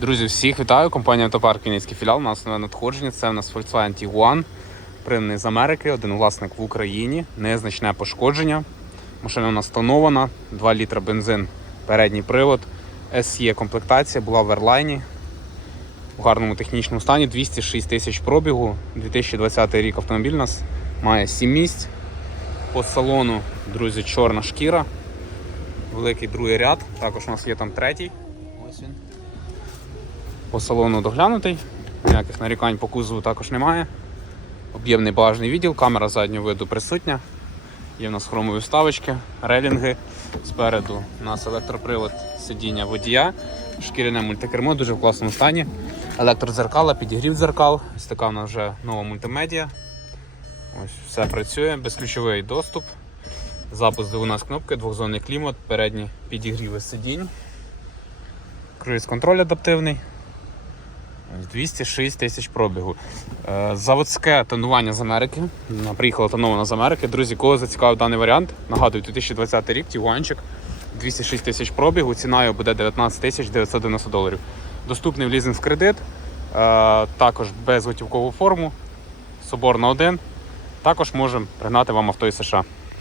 Друзі, всіх вітаю. Компанія Автопарк Вінницький філіал. У нас нове надходження. Це в нас Volkswagen Tiguan. Пригнаний з Америки, один власник в Україні, незначне пошкодження. Машина у нас тонована, 2 літра бензин, передній привод. SE комплектація була в Airline. У гарному технічному стані 206 тисяч пробігу. 2020 рік автомобіль у нас має 7 місць. По салону, друзі, чорна шкіра. Великий другий ряд. Також у нас є там третій. Ось він. По салону доглянутий. Ніяких нарікань по кузову також немає. Об'ємний багажний відділ, камера заднього виду присутня. Є в нас хромові вставочки, релінги. Спереду у нас електропривод сидіння водія, шкіряне мультикермо, дуже в класному стані. Електродзеркала, підігрів дзеркал. Ось така у нас вже нова мультимедіа. Ось все працює, безключовий доступ. Запуск у нас кнопки, двохзонний клімат, передні підігріви сидінь. Круїз контроль адаптивний. Ось 206 тисяч пробігу. Е, Заводське тонування з Америки. Приїхала тонована з Америки. Друзі, кого зацікавив даний варіант? Нагадую, 2020 рік, Тігуанчик, 206 тисяч пробігу, ціна його буде 19 тисяч 990 доларів. Доступний в лізинг в кредит, е, також безготівкову форму, собор на один. Також можемо пригнати вам авто із США.